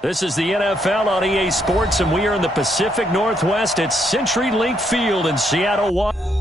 This is the NFL on EA Sports, and we are in the Pacific Northwest at CenturyLink Field in Seattle, Washington.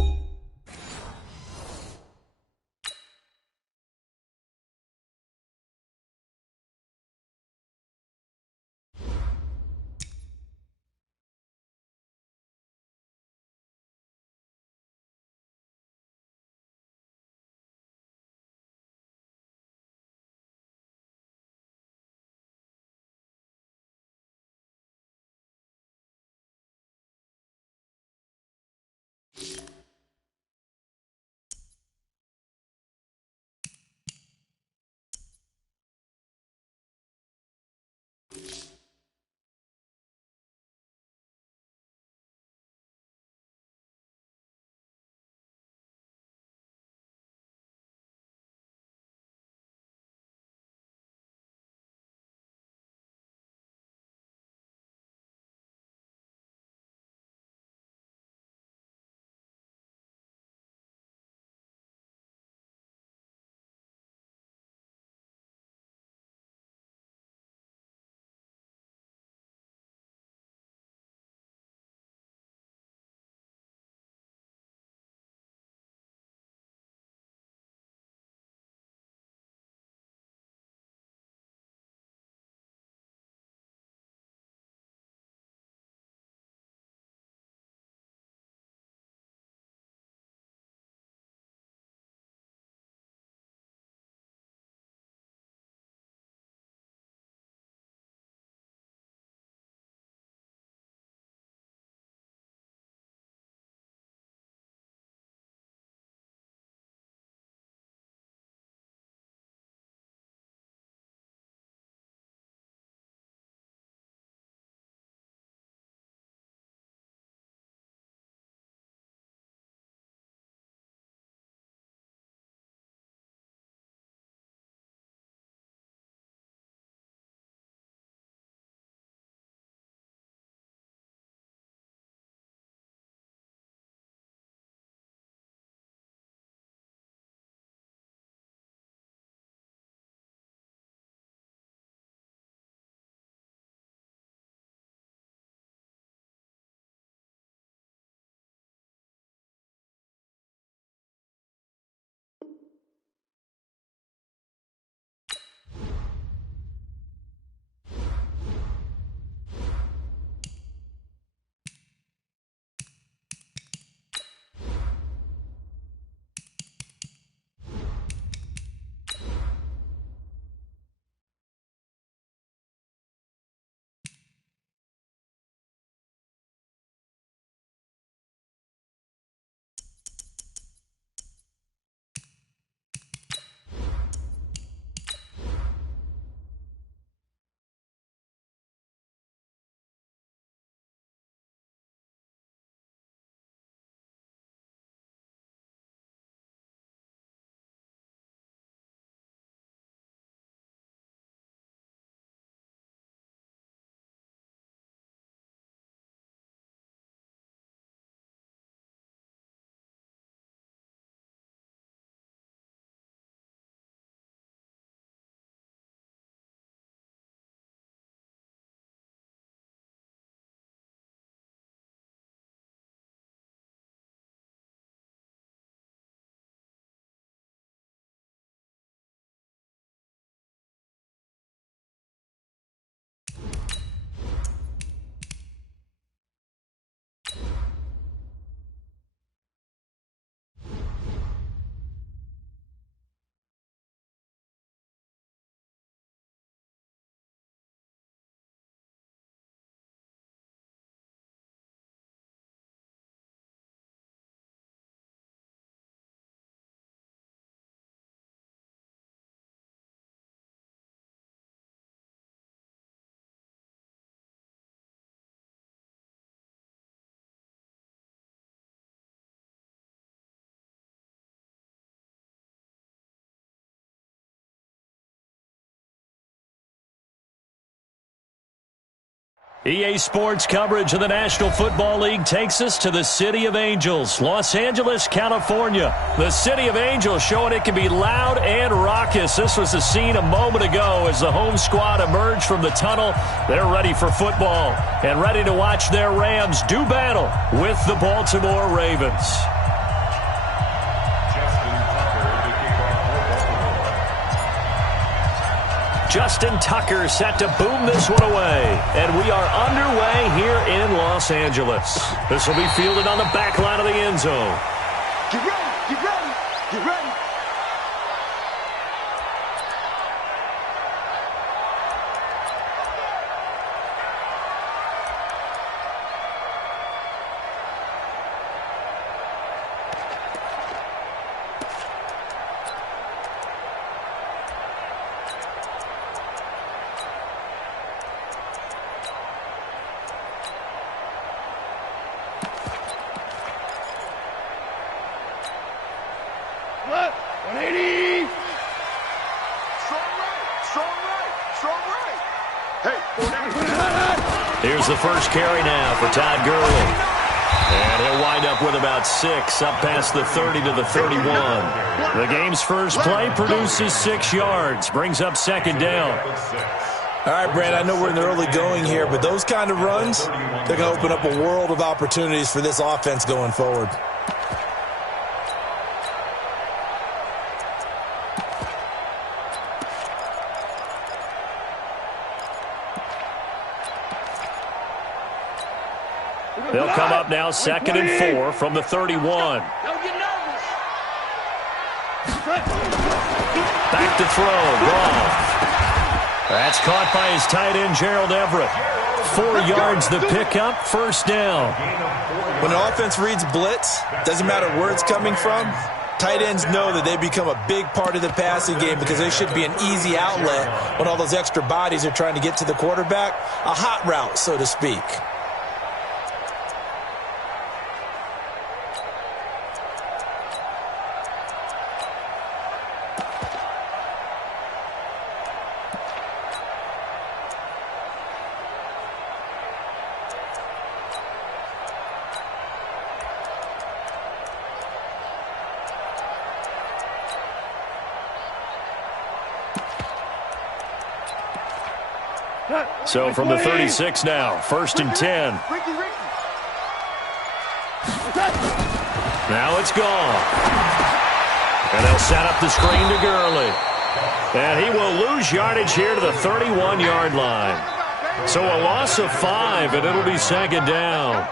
EA Sports coverage of the National Football League takes us to the City of Angels, Los Angeles, California. The City of Angels showing it can be loud and raucous. This was the scene a moment ago as the home squad emerged from the tunnel. They're ready for football and ready to watch their Rams do battle with the Baltimore Ravens. Justin Tucker set to boom this one away. And we are underway here in Los Angeles. This will be fielded on the back line of the end zone. Get ready, get ready, get ready. Here's the first carry now for Todd Gurley. And he'll wind up with about 6, up past the 30 to the 31. The game's first play produces 6 yards, brings up second down. All right, Brad, I know we're in the early going here, but those kind of runs, they're going to open up a world of opportunities for this offense going forward. They'll come up now 2nd and 4 from the 31. Don't get nervous. Back to throw. Goff. That's caught by his tight end, Gerald Everett. 4 yards the pickup, first down. When an offense reads blitz, doesn't matter where it's coming from, tight ends know that they become a big part of the passing game because they should be an easy outlet when all those extra bodies are trying to get to the quarterback. A hot route, so to speak. So from the 36 now, 1st and 10. Now it's gone. And they'll set up the screen to Gurley. And he will lose yardage here to the 31-yard line. So a loss of 5, and it'll be second down.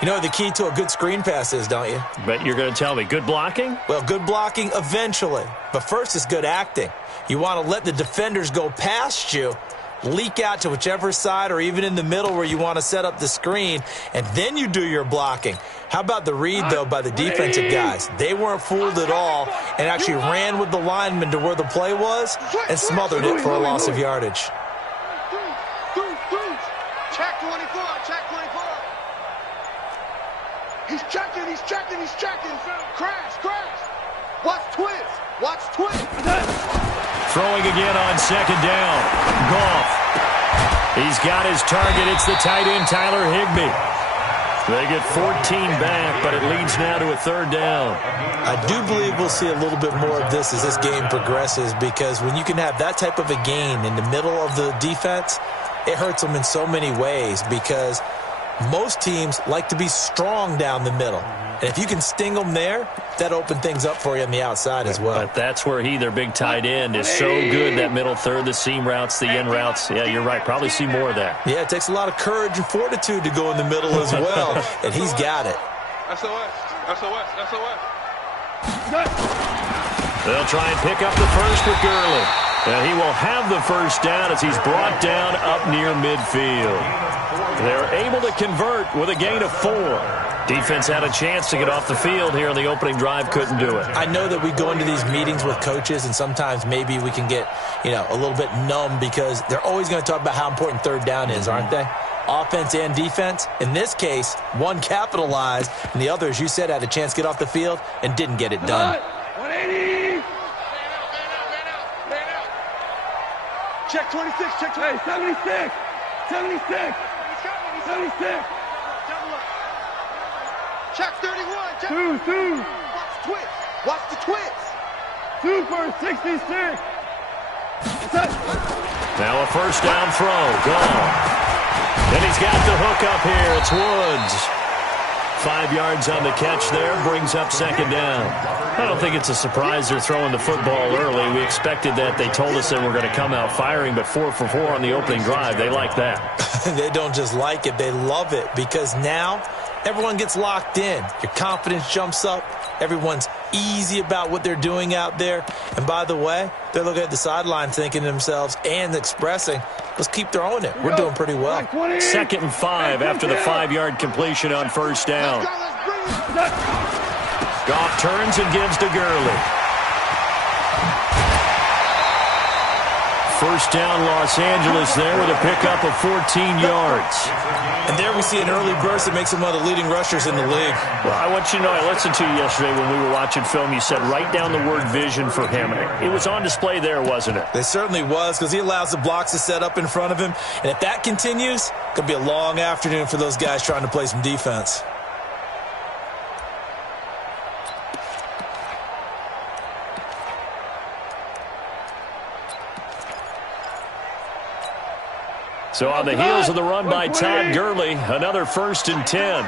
You know what the key to a good screen pass is, don't you? Bet you're going to tell me. Good blocking? Well, good blocking eventually. But first is good acting. You want to let the defenders go past you, leak out to whichever side or even in the middle where you want to set up the screen, and then you do your blocking. How about the read, though, by the defensive guys? They weren't fooled at all and actually ran with the lineman to where the play was and smothered it for a loss of yardage. Check 24, check 24. He's checking, he's checking, he's checking. Crash, crash. Watch twist, watch twist. Throwing again on second down. Goff. He's got his target. It's the tight end, Tyler Higbee. They get 14 back, but it leads now to a 3rd down. I do believe we'll see a little bit more of this as this game progresses, because when you can have that type of a gain in the middle of the defense, it hurts them in so many ways, because most teams like to be strong down the middle. And if you can sting them there, that opens things up for you on the outside as well. But that's where their big tight end, is so good, that middle third, the seam routes, the end routes. Yeah, you're right. Probably see more of that. Yeah, it takes a lot of courage and fortitude to go in the middle as well, and he's got it. SOS, SOS, SOS. They'll try and pick up the first with Gurley. And he will have the first down as he's brought down up near midfield. They're able to convert with a gain of 4. Defense had a chance to get off the field here on the opening drive, couldn't do it. I know that we go into these meetings with coaches, and sometimes maybe we can get, a little bit numb, because they're always going to talk about how important 3rd down is, aren't they? Offense and defense. In this case, one capitalized, and the other, as you said, had a chance to get off the field and didn't get it done. 180. Check 26, check 26. 76. 76. Check 31. Check. 2. Watch the twist. Watch the twist. 2 for 66. Now a first down throw. Gone. And he's got the hook up here. It's Woods. 5 yards on the catch there. Brings up second down. I don't think it's a surprise they're throwing the football early. We expected that. They told us they were going to come out firing, but 4 for 4 on the opening drive. They like that. They don't just like it. They love it because now everyone gets locked in. Your confidence jumps up. Everyone's easy about what they're doing out there. And by the way, they're looking at the sideline thinking to themselves and expressing, let's keep throwing it. We're doing pretty well. 2nd and 5 after the 5-yard completion on first down. Goff turns and gives to Gurley. First down, Los Angeles there with a pickup of 14 yards. And there we see an early burst that makes him one of the leading rushers in the league. Well, I want you to know, I listened to you yesterday when we were watching film. You said write down the word vision for him. It was on display there, wasn't it? It certainly was because he allows the blocks to set up in front of him. And if that continues, it could be a long afternoon for those guys trying to play some defense. So on the heels of the run by Todd Gurley, another 1st and 10.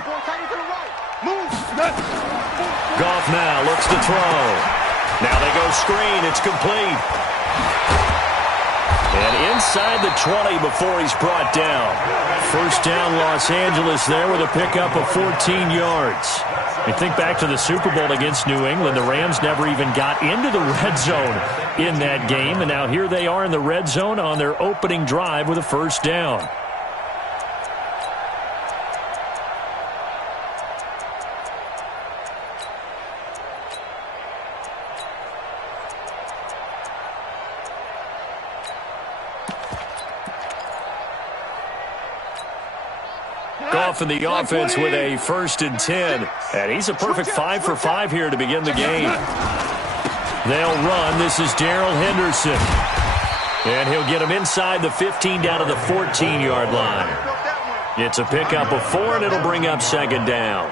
Goff now looks to throw. Now they go screen. It's complete. And inside the 20 before he's brought down. First down, Los Angeles there with a pickup of 14 yards. You think back to the Super Bowl against New England, the Rams never even got into the red zone in that game, and now here they are in the red zone on their opening drive with a first down. Goff in the offense with a 1st and 10. And he's a perfect 5 for 5 here to begin the game. They'll run. This is Darrell Henderson. And he'll get him inside the 15 down to the 14-yard line. It's a pickup of 4, and it'll bring up second down.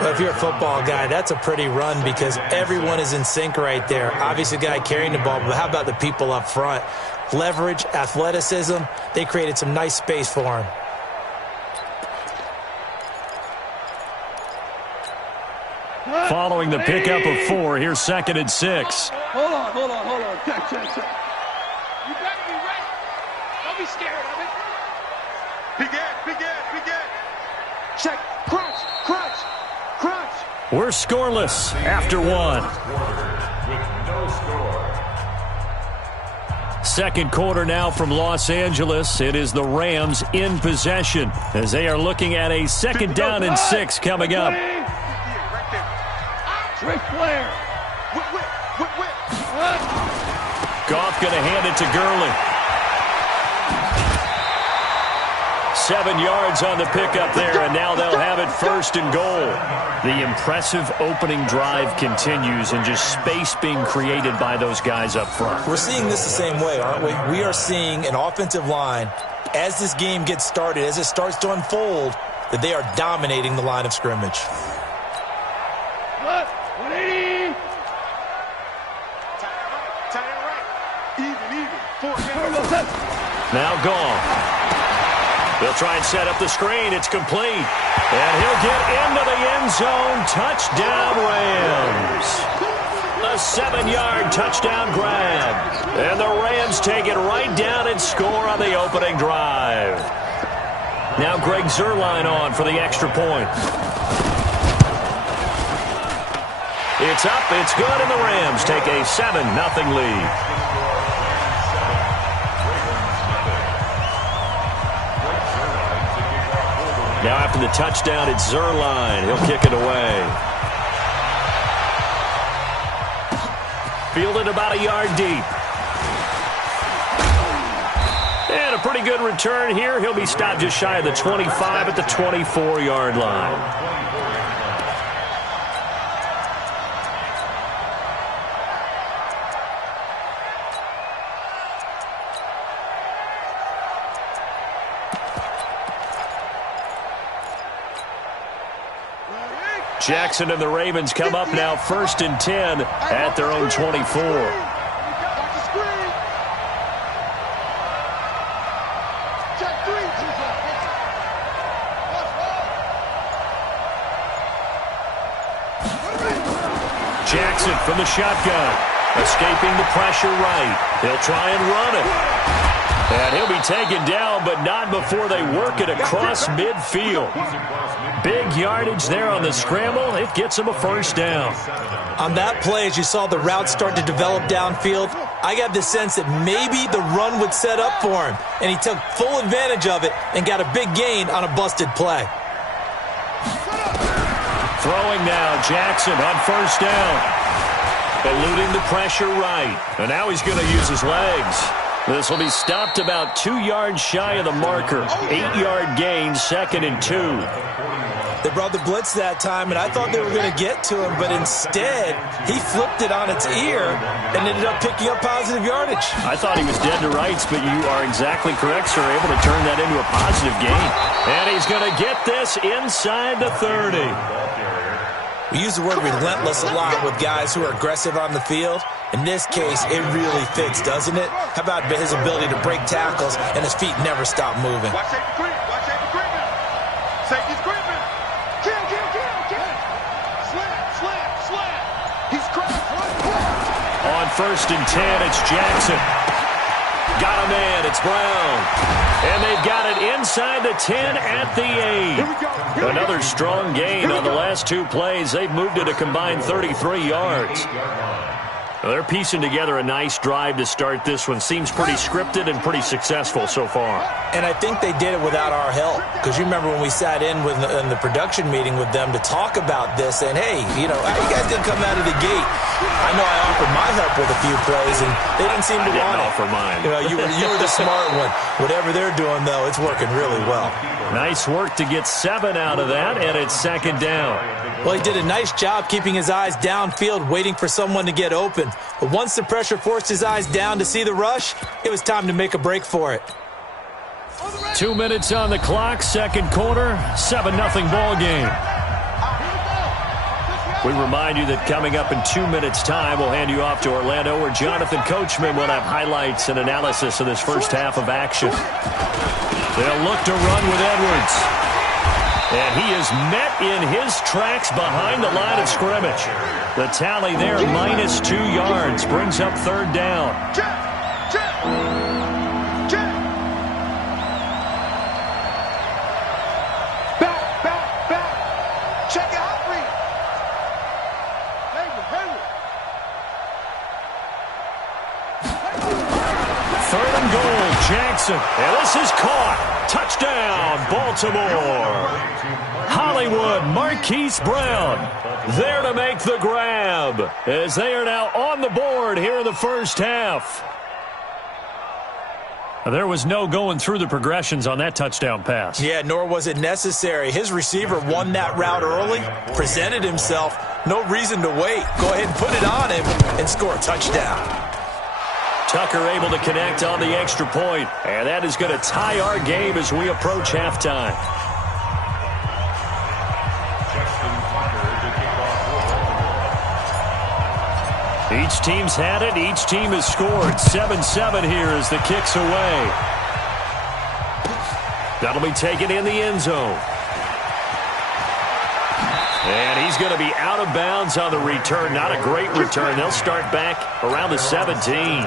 Well, if you're a football guy, that's a pretty run because everyone is in sync right there. Obviously, the guy carrying the ball, but how about the people up front? Leverage, athleticism, they created some nice space for him. Following the pickup of 4, here's 2nd and 6. Hold on. Check. You better be ready. Don't be scared of it. Begin. Check. Crunch. We're scoreless after 1. Second quarter now from Los Angeles. It is the Rams in possession as they are looking at a 2nd down and 6 coming up. Ric Flair. Goff going to hand it to Gurley. 7 yards on the pickup there, and now they'll have it 1st and goal. The impressive opening drive continues, and just space being created by those guys up front. We're seeing this the same way, aren't we? We are seeing an offensive line, as this game gets started, as it starts to unfold, that they are dominating the line of scrimmage. 180. Now Goff. They'll try and set up the screen. It's complete. And he'll get into the end zone. Touchdown, Rams. A 7-yard touchdown grab. And the Rams take it right down and score on the opening drive. Now Greg Zuerlein on for the extra point. It's up, it's good, and the Rams take a 7-0 lead. Now after the touchdown, it's Zuerlein. He'll kick it away. Fielded about a yard deep. And a pretty good return here. He'll be stopped just shy of the 25 at the 24-yard line. Jackson and the Ravens come up now 1st and 10 at their own 24. Watch the screen. Check 3. Jackson from the shotgun. Escaping the pressure right. He'll try and run it. And he'll be taken down, but not before they work it across midfield. Big yardage there on the scramble. It gets him a first down. On that play, as you saw the route start to develop downfield, I got the sense that maybe the run would set up for him, and he took full advantage of it and got a big gain on a busted play. Throwing now, Jackson on first down. Eluding the pressure right. And now he's going to use his legs. This will be stopped about 2 yards shy of the marker. 8-yard gain, 2nd and 2. They brought the blitz that time, and I thought they were going to get to him, but instead, he flipped it on its ear and ended up picking up positive yardage. I thought he was dead to rights, but you are exactly correct, sir. Able to turn that into a positive gain. And he's going to get this inside the 30. We use the word relentless a lot with guys who are aggressive on the field. In this case, it really fits, doesn't it? How about his ability to break tackles and his feet never stop moving? Watch safety creep. Watch safety creeping. Safety's creeping. Kill. Slam. He's cracked. On 1st and 10, it's Jackson. Got a man. It's Brown. And they've got it inside the 10 at the 8. Another strong gain on the last 2 plays. They've moved it a combined 33 yards. Well, they're piecing together a nice drive to start this one. Seems pretty scripted and pretty successful so far. And I think they did it without our help. Because you remember when we sat in the production meeting with them to talk about this, and hey, you know, how you guys didn't come out of the gate. I know I offered my help with a few plays, and they didn't seem to want it. Offer mine. You know, you were the smart one. Whatever they're doing, though, it's working really well. Nice work to get 7 out of that, and it's 2nd down. Well, he did a nice job keeping his eyes downfield, waiting for someone to get open. But once the pressure forced his eyes down to see the rush, it was time to make a break for it. 2 minutes on the clock, 2nd quarter, 7-0 ball game. We remind you that coming up in 2 minutes' time, we'll hand you off to Orlando, where Jonathan Coachman will have highlights and analysis of this first half of action. They'll look to run with Edwards. And he is met in his tracks behind the line of scrimmage. The tally there, -2 yards, brings up 3rd down. Check. Back. Check out. Third and goal, Jackson. And this is caught. Touchdown, Baltimore. Hollywood, Marquise Brown there to make the grab as they are now on the board here in the first half. There was no going through the progressions on that touchdown pass. Yeah, nor was it necessary. His receiver won that route early, presented himself. No reason to wait. Go ahead and put it on him and score a touchdown. Tucker able to connect on the extra point, and that is going to tie our game as we approach halftime. Each team's had it. Each team has scored. 7-7 here as the kick's away. That'll be taken in the end zone. And he's going to be out of bounds on the return. Not a great return. They'll start back around the 17.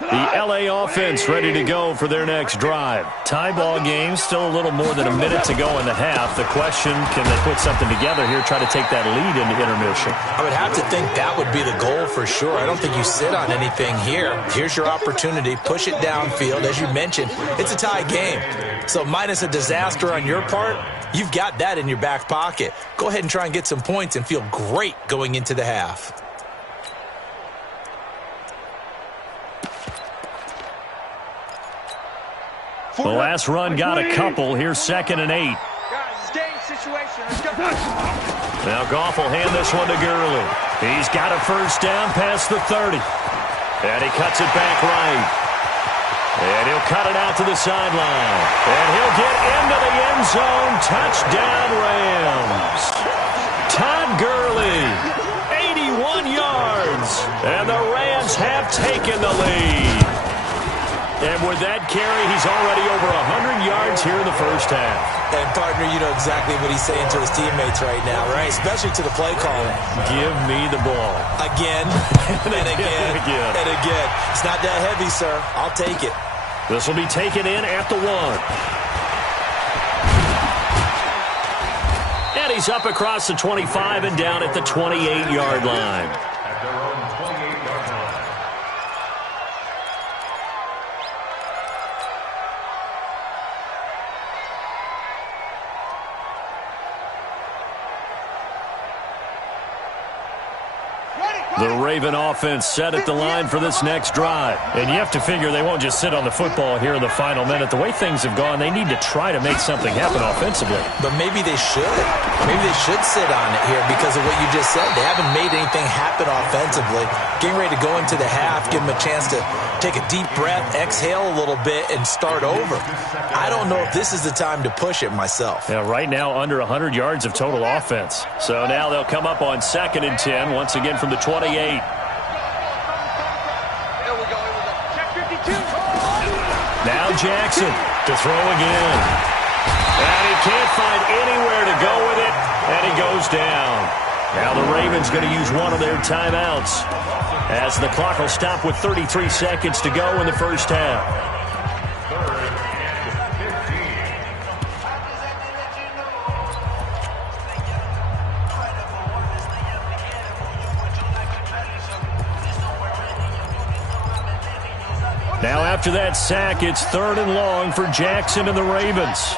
The LA offense ready to go for their next drive. Tie ball game, still a little more than a minute to go in the half. The question, can they put something together here, try to take that lead into intermission? I would have to think that would be the goal for sure. I don't think you sit on anything here. Here's your opportunity. Push it downfield. As you mentioned, it's a tie game. So minus a disaster on your part, you've got that in your back pocket. Go ahead and try and get some points and feel great going into the half. The last run got a couple. Here's 2nd and 8. Guys, it's game situation. Let's go. Now Goff will hand this one to Gurley. He's got a first down past the 30. And he cuts it back right. And he'll cut it out to the sideline. And he'll get into the end zone. Touchdown, Rams. Todd Gurley, 81 yards. And the Rams have taken the lead. And with that carry, he's already over 100 yards here in the first half. And, partner, you know exactly what he's saying to his teammates right now, right? Especially to the play caller. Give me the ball. Again, and again, and again. It's not that heavy, sir. I'll take it. This will be taken in at the 1. And he's up across the 25 and down at the 28-yard line. The Raven offense set at the line for this next drive. And you have to figure they won't just sit on the football here in the final minute. The way things have gone, they need to try to make something happen offensively. But maybe they should. Maybe they should sit on it here because of what you just said. They haven't made anything happen offensively. Getting ready to go into the half, give them a chance to take a deep breath, exhale a little bit, and start over. I don't know if this is the time to push it myself. Yeah, right now under 100 yards of total offense. So now they'll come up on 2nd and 10, once again from the 28. Here we go. Check 52. Now Jackson to throw again. And he can't find anywhere to go with it, and he goes down. Now the Ravens going to use one of their timeouts as the clock will stop with 33 seconds to go in the first half. Now after that sack, it's 3rd and long for Jackson and the Ravens.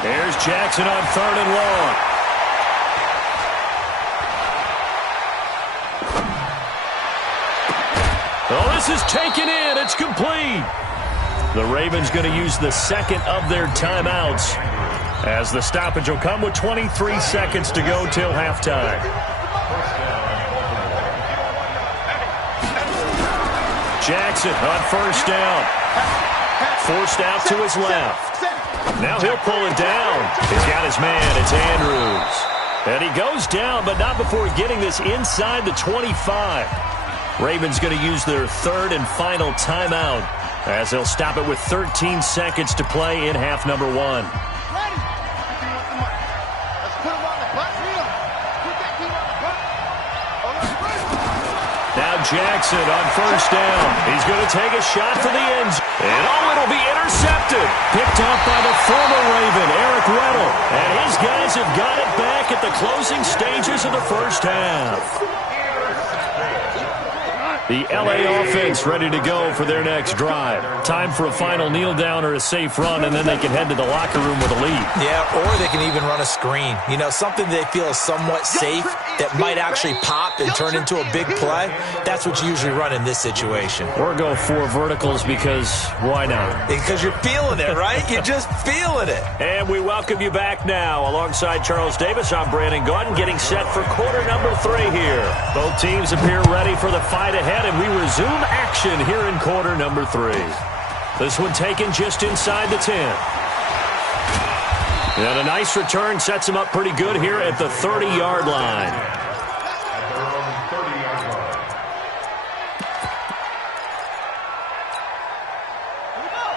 Here's Jackson on 3rd and long. Oh, this is taken in. It's complete. The Ravens going to use the 2nd of their timeouts as the stoppage will come with 23 seconds to go till halftime. Jackson on 1st down. Forced out to his left. Now he'll pull it down. He's got his man. It's Andrews. And he goes down, but not before getting this inside the 25. Ravens going to use their 3rd and final timeout as they'll stop it with 13 seconds to play in half number 1. Now Jackson on 1st down. He's going to take a shot for the end zone. And it'll be intercepted. Picked up by the former Raven, Eric Weddle. And his guys have got it back at the closing stages of the first half. The LA offense ready to go for their next drive. Time for a final kneel down or a safe run, and then they can head to the locker room with a lead. Yeah, or they can even run a screen. You know, something they feel is somewhat safe that might actually pop and turn into a big play. That's what you usually run in this situation. Or go 4 verticals because why not? Because you're feeling it, right? You're just feeling it. And we welcome you back now. Alongside Charles Davis, I'm Brandon Gaudin, getting set for quarter number 3 here. Both teams appear ready for the fight ahead, and we resume action here in quarter number 3. This one taken just inside the 10. And a nice return sets him up pretty good here at the 30-yard line.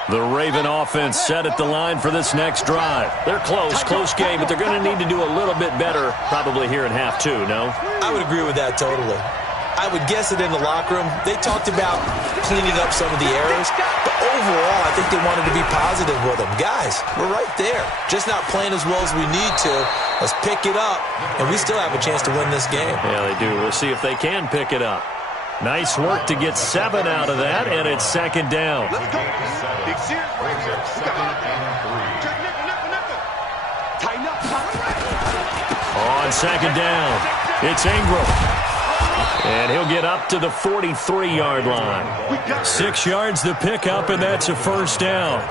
The Raven offense set at the line for this next drive. They're close game, but they're going to need to do a little bit better probably here in half 2, no? I would agree with that totally. I would guess it in the locker room. They talked about cleaning up some of the errors, but overall, I think they wanted to be positive with them. Guys, we're right there. Just not playing as well as we need to. Let's pick it up, and we still have a chance to win this game. Yeah, they do. We'll see if they can pick it up. Nice work to get 7 out of that, and it's 2nd down. Let's go. Big series. Tighten up. On 2nd down, it's Ingram. And he'll get up to the 43-yard line. 6 yards to pick up, and that's a first down.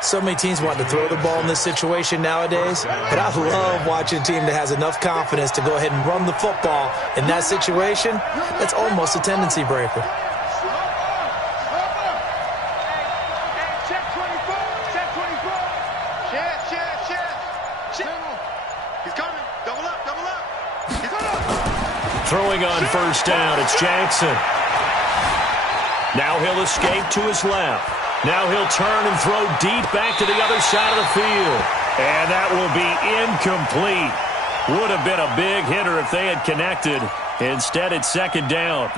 So many teams want to throw the ball in this situation nowadays, but I love watching a team that has enough confidence to go ahead and run the football in that situation. That's almost a tendency breaker. Check 24. Check 24. Check. He's coming. Double up. He's up. Throwing on first down, it's Jackson. Now he'll escape to his left. Now he'll turn and throw deep back to the other side of the field. And that will be incomplete. Would have been a big hitter if they had connected. Instead, it's second down.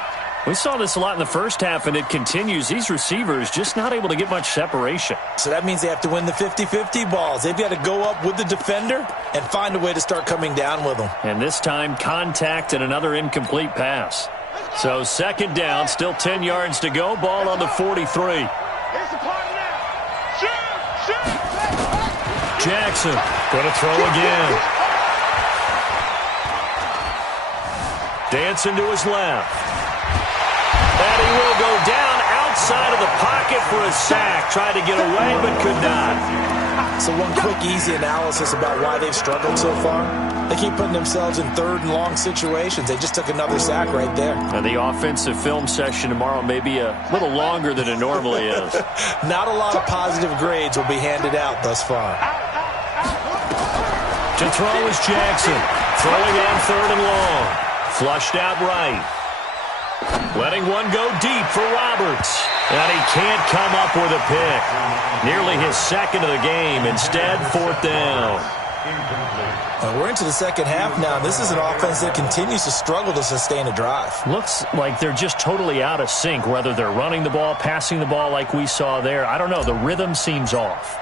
We saw this a lot in the first half, and it continues. These receivers just not able to get much separation. So that means they have to win the 50-50 balls. They've got to go up with the defender and find a way to start coming down with them. And this time, contact and another incomplete pass. So second down, still 10 yards to go. Ball on the 43. Jackson going to throw again. Dancing to his left. And he will go down outside of the pocket for a sack. Tried to get away, but could not. So one quick, easy analysis about why they've struggled so far. They keep putting themselves in third and long situations. They just took another sack right there. And the offensive film session tomorrow may be a little longer than it normally is. Not a lot of positive grades will be handed out thus far. To throw is Jackson. Throwing on third and long. Flushed out right. Letting one go deep for Roberts. And he can't come up with a pick. Nearly his second of the game. Instead, fourth down. We're into the second half now. This is an offense that continues to struggle to sustain a drive. Looks like they're just totally out of sync, whether they're running the ball, passing the ball like we saw there. I don't know. The rhythm seems off.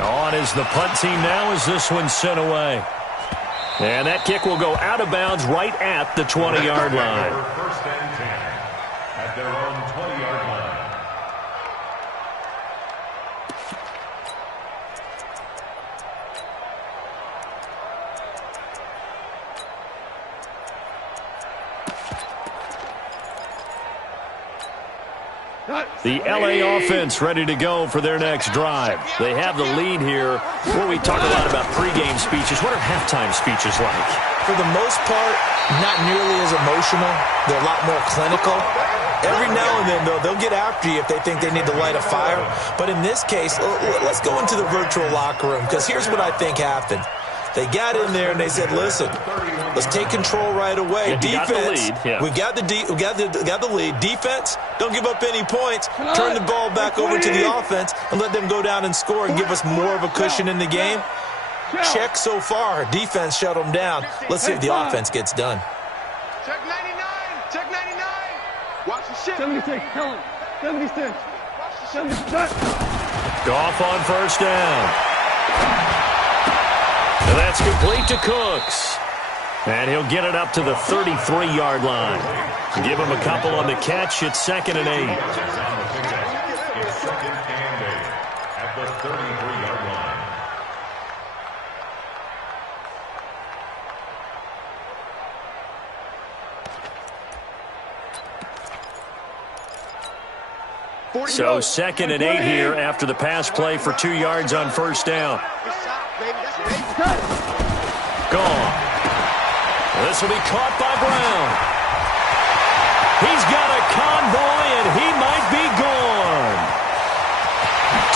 On is the punt team now as this one's sent away. And that kick will go out of bounds right at the 20-yard line. First and 10 at their own 20-yard line. The LA offense ready to go for their next drive. They have the lead here. Well, we talk a lot about pregame speeches. What are halftime speeches like? For the most part, not nearly as emotional. They're a lot more clinical. Every now and then, though, they'll get after you if they think they need to light a fire. But in this case, let's go into the virtual locker room, because here's what I think happened. They got in there and they said, listen, let's take control right away. Defense, we got the lead. Defense, don't give up any points. Turn the ball back over to the offense and let them go down and score and give us more of a cushion in the game. Check so far. Defense shut them down. Let's see if the offense gets done. Check 99. Check 99. Watch the shit. 76. Tell him. 76. 76. Goff on first down. And that's complete to Cooks. And he'll get it up to the 33-yard line. Give him a couple on the catch. It's 2nd and 8. It's 2nd and 8 at the 33-yard line. So 2nd and 8 here after the pass play for 2 yards on first down. Gone. This will be caught by Brown. He's got a convoy, and he might be gone.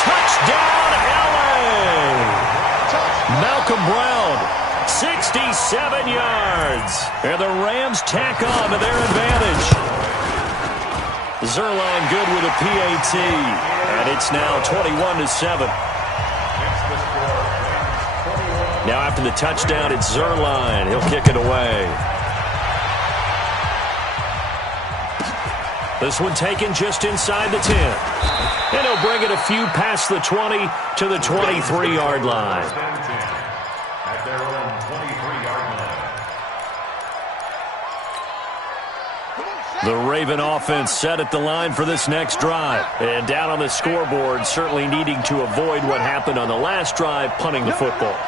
Touchdown, L.A. Malcolm Brown, 67 yards. And the Rams tack on to their advantage. Zerline good with a PAT. And it's now 21-7. Now after the touchdown, it's Zerline. He'll kick it away. This one taken just inside the 10. And he'll bring it a few past the 20 to the 23-yard line. At their own 23-yard line. The Raven offense set at the line for this next drive. And down on the scoreboard, certainly needing to avoid what happened on the last drive, punting the football.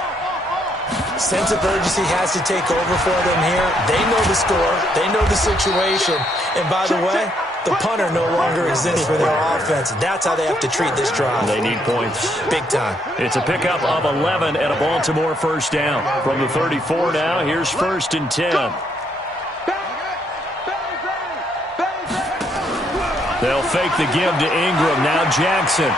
Sense of urgency has to take over for them here. They know the score. They know the situation. And by the way, The punter no longer exists for their offense. That's how they have to treat this drive. They need points. Big time. It's a pickup of 11 and a Baltimore first down. From the 34 now, here's 1st and 10. They'll fake the give to Ingram. Now Jackson.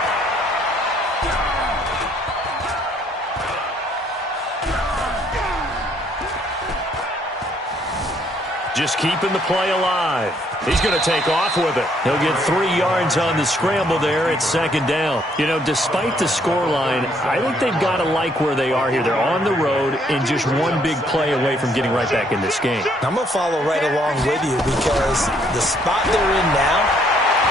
Just keeping the play alive. He's going to take off with it. He'll get 3 yards on the scramble there. It's 2nd down. You know, despite the scoreline, I think they've got to like where they are here. They're on the road and just one big play away from getting right back in this game. I'm going to follow right along with you because the spot they're in now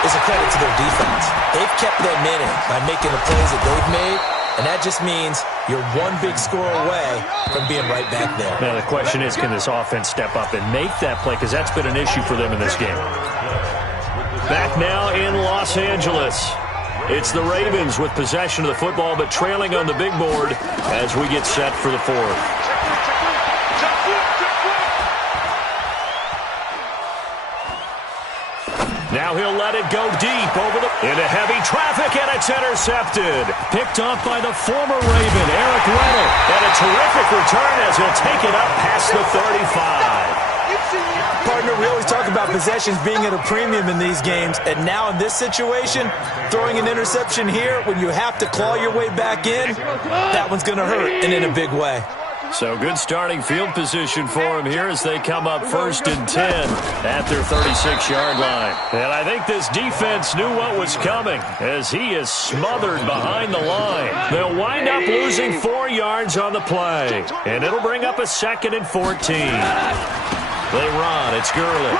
is a credit to their defense. They've kept them in it by making the plays that they've made, and that just means you're one big score away from being right back there. Now, the question is, can this offense step up and make that play? Because that's been an issue for them in this game. Back now in Los Angeles. It's the Ravens with possession of the football, but trailing on the big board as we get set for the 4th. Now he'll let it go deep into heavy traffic, and it's intercepted. Picked off by the former Raven, Eric Weddle. And a terrific return as he'll take it up past the 35. Partner, we always talk about possessions being at a premium in these games, and now in this situation, throwing an interception here when you have to claw your way back in, that one's going to hurt, and in a big way. So good starting field position for him here as they come up 1st and 10 at their 36-yard line. And I think this defense knew what was coming as he is smothered behind the line. They'll wind up losing 4 yards on the play, and it'll bring up a 2nd and 14. They run. It's Gurley.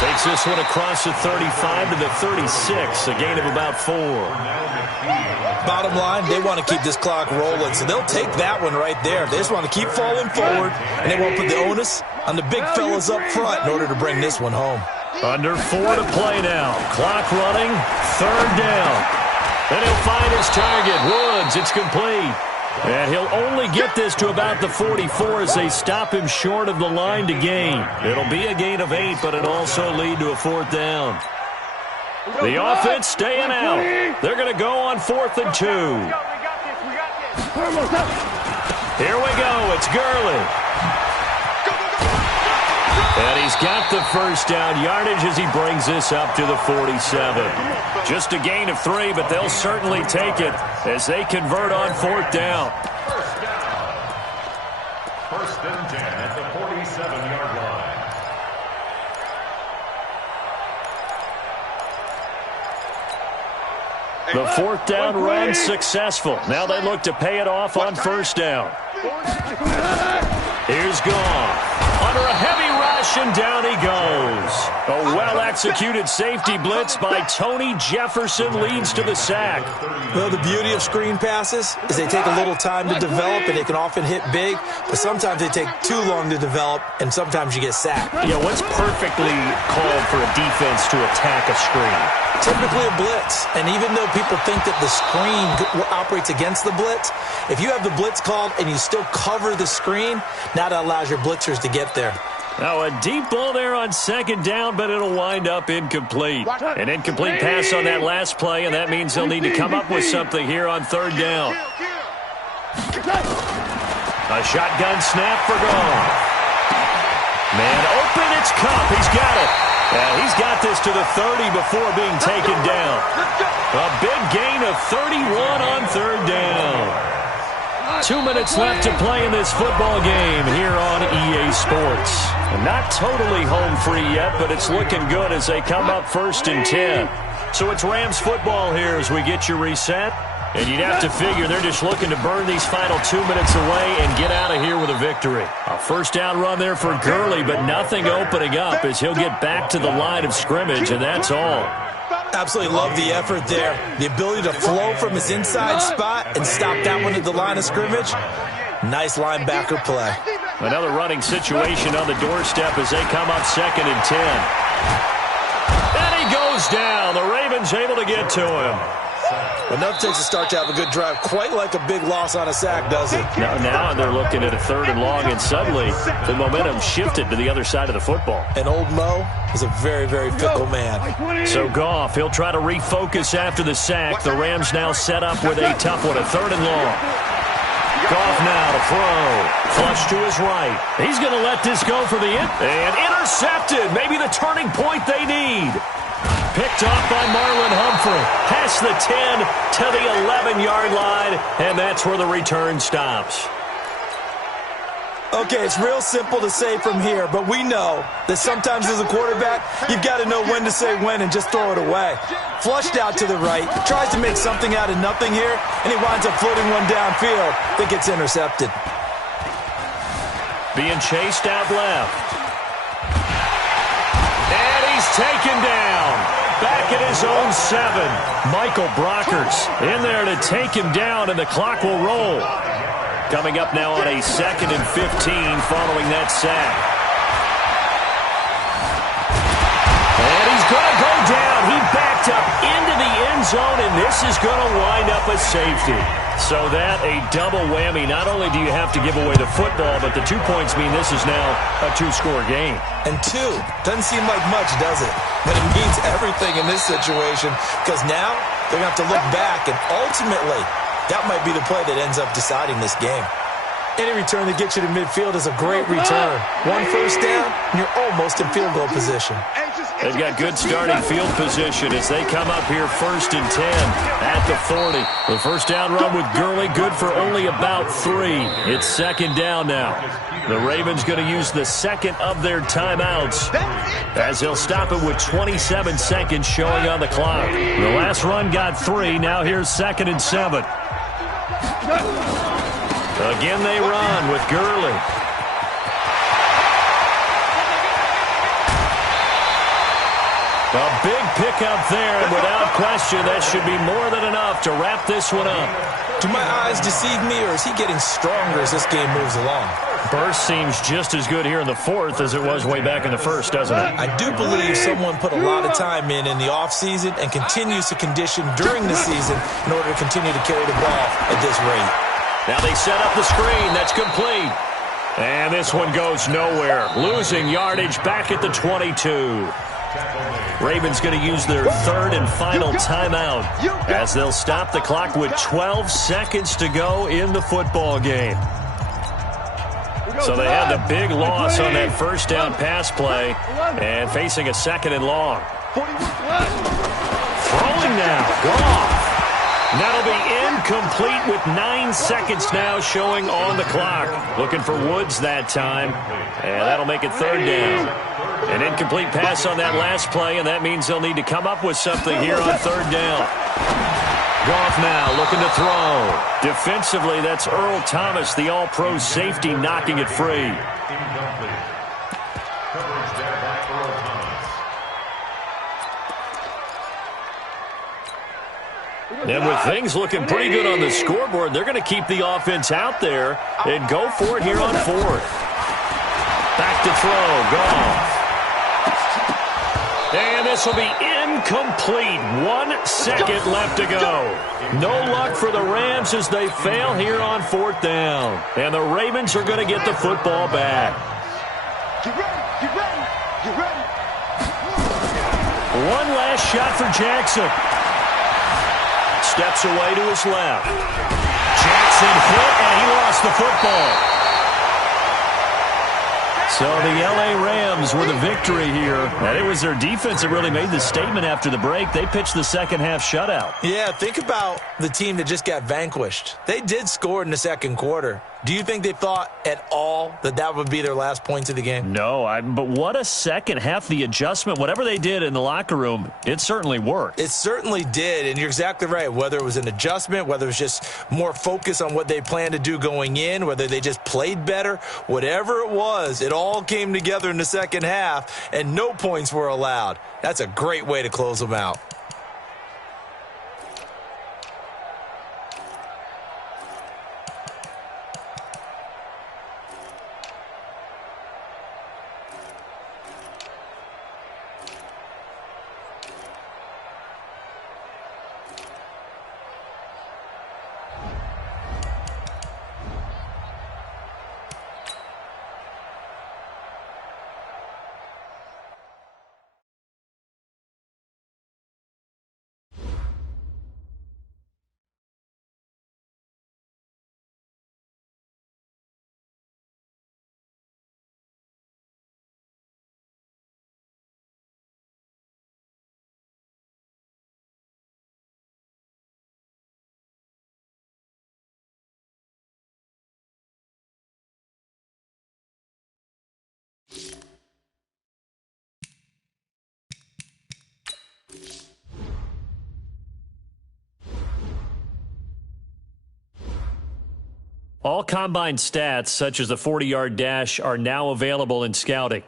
Takes this one across the 35 to the 36, a gain of about 4. Bottom line, they want to keep this clock rolling, so they'll take that one right there. They just want to keep falling forward, and they won't put the onus on the big fellas up front in order to bring this one home. Under 4 to play now. Clock running, 3rd down. And he'll find his target. Woods, it's complete. And he'll only get this to about the 44 as they stop him short of the line to gain. It'll be a gain of 8, but it'll also lead to a 4th down. The offense staying out. They're going to go on 4th and 2. Here we go. It's Gurley. And he's got the first down yardage as he brings this up to the 47. Just a gain of 3, but they'll certainly take it as they convert on 4th down. First and 10 at the 47-yard line. The 4th down run successful. Now they look to pay it off on 1st down. Here's Goff. Under a heavy rush, and down he goes. A well-executed safety blitz by Tony Jefferson leads to the sack. Well, the beauty of screen passes is they take a little time to develop, and they can often hit big, but sometimes they take too long to develop, and sometimes you get sacked. Yeah, what's perfectly called for a defense to attack a screen? Typically a blitz, and even though people think that the screen operates against the blitz, if you have the blitz called and you still cover the screen, now that allows your blitzers to get there. Now a deep ball there on 2nd down, but it'll wind up incomplete. An incomplete pass on that last play, and that means they'll need to come up with something here on 3rd down. A shotgun snap for Goff. Man open, it's Kupp. He's got it. And he's got this to the 30 before being taken down. A big gain of 31 on 3rd down. 2 minutes left to play in this football game here on EA Sports. Not totally home free yet, but it's looking good as they come up 1st and 10. So it's Rams football here as we get you reset. And you'd have to figure they're just looking to burn these final 2 minutes away and get out of here with a victory. A 1st down run there for Gurley, but nothing opening up as he'll get back to the line of scrimmage, and that's all. Absolutely love the effort there. The ability to flow from his inside spot and stop that one at the line of scrimmage. Nice linebacker play. Another running situation on the doorstep as they come up 2nd and 10. And he goes down. The Ravens able to get to him. But nothing takes a start to have a good drive, quite like a big loss on a sack, does it? Now they're looking at a 3rd and long, and suddenly the momentum shifted to the other side of the football. And old Mo is a very, very fickle man. So Goff, he'll try to refocus after the sack. The Rams now set up with a tough one, a 3rd and long. Goff now to throw. Flush to his right. He's going to let this go for the and intercepted. Maybe the turning point they need. Picked off by Marlon Humphrey. Past the 10 to the 11-yard line, and that's where the return stops. Okay, it's real simple to say from here, but we know that sometimes as a quarterback, you've got to know when to say when and just throw it away. Flushed out to the right, tries to make something out of nothing here, and he winds up floating one downfield that gets intercepted. Being chased out left. And he's taken down. Back at his own 7. Michael Brockers in there to take him down, and the clock will roll. Coming up now on a 2nd and 15 following that sack. And he's going to go down. He backed up into the end zone, and this is going to wind up a safety. So that a double whammy. Not only do you have to give away the football, but the 2 points mean this is now a 2-score game. And 2 doesn't seem like much, does it? But it means everything in this situation, because now they're going to have to look back, and ultimately that might be the play that ends up deciding this game. Any return that gets you to midfield is a great return. 1 first down, and you're almost in field goal position. They've got good starting field position as they come up here 1st and 10 at the 40. The first down run with Gurley, good for only about 3. It's 2nd down now. The Ravens going to use the 2nd of their timeouts as they'll stop it with 27 seconds showing on the clock. The last run got 3. Now here's 2nd and 7. Again they run with Gurley. A big pickup there, and without question, that should be more than enough to wrap this one up. Do my eyes deceive me, or is he getting stronger as this game moves along? Burst seems just as good here in the 4th as it was way back in the 1st, doesn't it? I do believe someone put a lot of time in the offseason and continues to condition during the season in order to continue to carry the ball at this rate. Now they set up the screen. That's complete. And this one goes nowhere. Losing yardage back at the 22. Ravens going to use their 3rd and final timeout as they'll stop the clock with 12 seconds to go in the football game. So they had the big loss on that first down pass play and facing a 2nd and long. Throwing now. Goff. That'll be incomplete with 9 seconds now showing on the clock. Looking for Woods that time. And that'll make it 3rd down. An incomplete pass on that last play, and that means they'll need to come up with something here on 3rd down. Goff now looking to throw. Defensively, that's Earl Thomas, the all-pro safety, knocking it free. And with things looking pretty good on the scoreboard, they're going to keep the offense out there and go for it here on 4th. Back to throw. Goff. And this will be incomplete. 1 second left to go. No luck for the Rams as they fail here on 4th down. And the Ravens are going to get the football back. Get ready, get ready, get ready. One last shot for Jackson. Steps away to his left. Jackson hit, and he lost the football. So the L.A. Rams with a victory here. And it was their defense that really made the statement after the break. They pitched the second half shutout. Yeah, think about the team that just got vanquished. They did score in the 2nd quarter. Do you think they thought at all that that would be their last points of the game? No, but what a second half. The adjustment, whatever they did in the locker room, it certainly worked. It certainly did, and you're exactly right. Whether it was an adjustment, whether it was just more focus on what they planned to do going in, whether they just played better, whatever it was, it all came together in the second half, and no points were allowed. That's a great way to close them out. All combine stats, such as the 40-yard dash, are now available in scouting.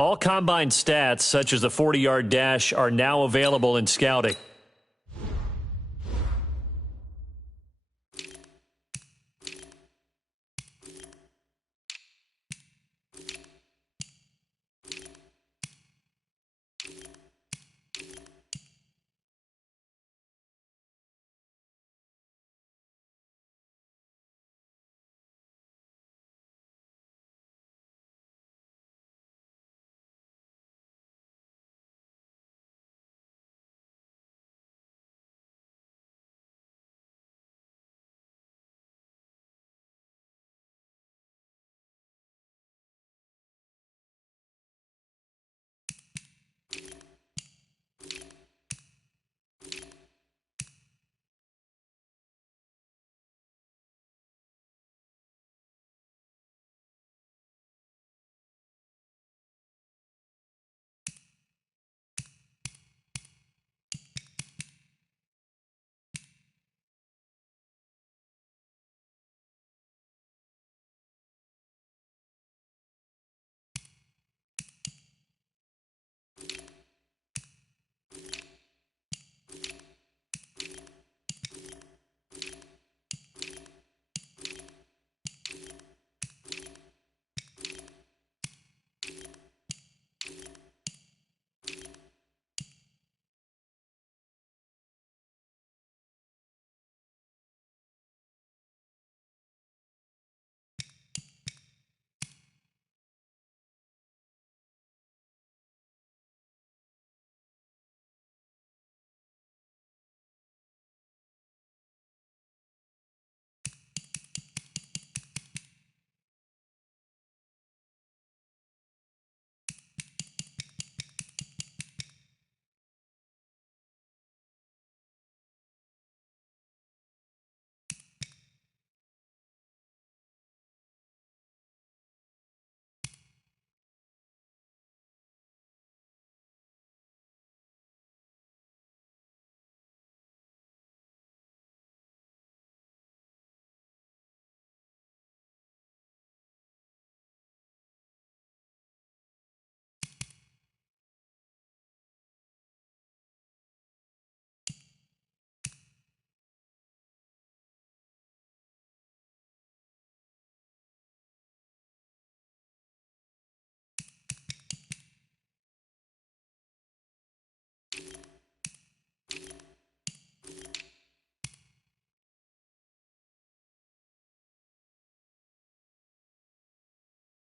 All combine stats, such as the 40-yard dash, are now available in scouting.